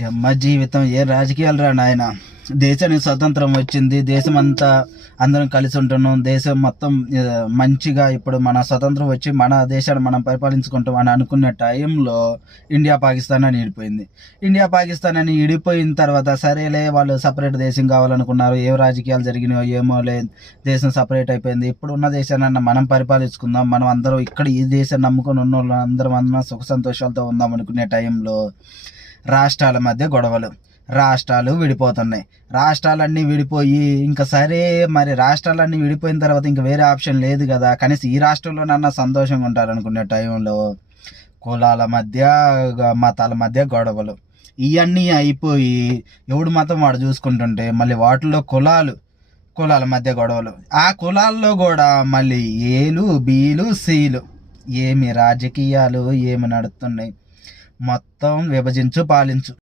అమ్మ జీవితం ఏ రాజకీయాలు రా నాయన. దేశానికి స్వతంత్రం వచ్చింది దేశం అంతా అందరం కలిసి ఉంటున్నాం. దేశం మొత్తం మంచిగా ఇప్పుడు మన స్వతంత్రం వచ్చి మన దేశాన్ని మనం పరిపాలించుకుంటాం అని అనుకునే టైంలో ఇండియా పాకిస్తాన్ అని విడిపోయింది. ఇండియా పాకిస్తాన్ అని విడిపోయిన తర్వాత సరేలే వాళ్ళు సపరేట్ దేశం కావాలనుకున్నారు. ఏ రాజకీయాలు జరిగినాయో ఏమో లే దేశం సపరేట్ అయిపోయింది. ఇప్పుడు ఉన్న దేశాన్ని మనం పరిపాలించుకుందాం. మనం అందరం ఇక్కడ ఈ దేశాన్ని నమ్ముకొని ఉన్న వాళ్ళు అందరం అందరం సుఖ సంతోషాలతో ఉందాం అనుకునే టైంలో రాష్ట్రాల మధ్య గొడవలు. రాష్ట్రాలు విడిపోతున్నాయి. రాష్ట్రాలన్నీ విడిపోయి ఇంకా సరే మరి రాష్ట్రాలన్నీ విడిపోయిన తర్వాత ఇంకా వేరే ఆప్షన్ లేదు కదా. కనీసం ఈ రాష్ట్రంలోనన్నా సంతోషంగా ఉంటారనుకునే టైంలో కులాల మధ్య గ- మతాల మధ్య గొడవలు. ఇవన్నీ అయిపోయి ఎవడు మతం వాడు చూసుకుంటుంటే మళ్ళీ వాటిలో కులాలు కులాల మధ్య గొడవలు. ఆ కులాల్లో కూడా మళ్ళీ ఏలు బీలు సీలు ఏమి రాజకీయాలు ఏమి నడుస్తున్నాయి. మొత్తం విభజించు పాలించు.